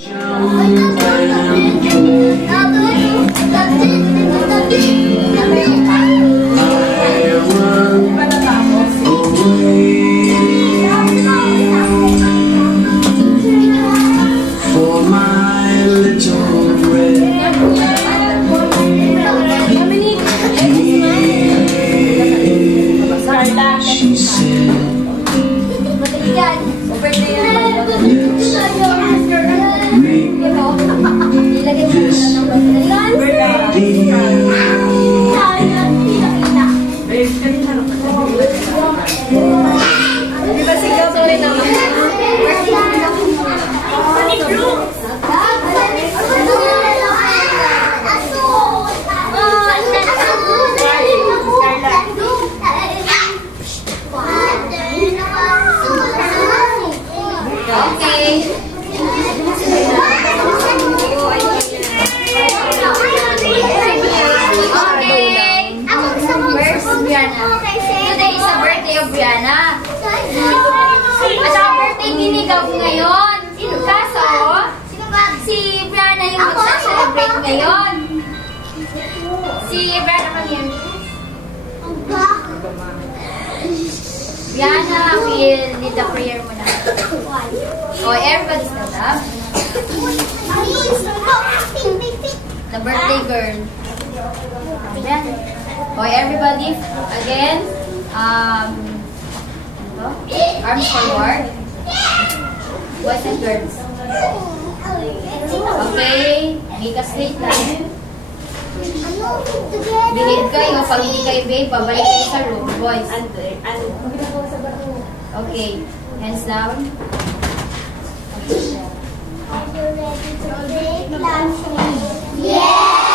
She said, today is the birthday of Brianna. At ang birthday ginigaw ngayon. Kaso, si Brianna yung mag-celebrate ngayon. Si Brianna mag-yan. Brianna will lead the prayer muna. Oh, everybody stand up. The birthday girl. Brianna. Okay, everybody, again, arms forward, boys and girls. Okay, make a straight line. Behave kayo, pag hindi kayo behave, babalik kayo sa room, boys. Okay, hands down. Yeah!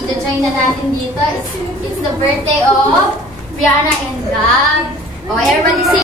Ito-join na natin dito. It's the birthday of Brianna and Gab. Oh, everybody sing.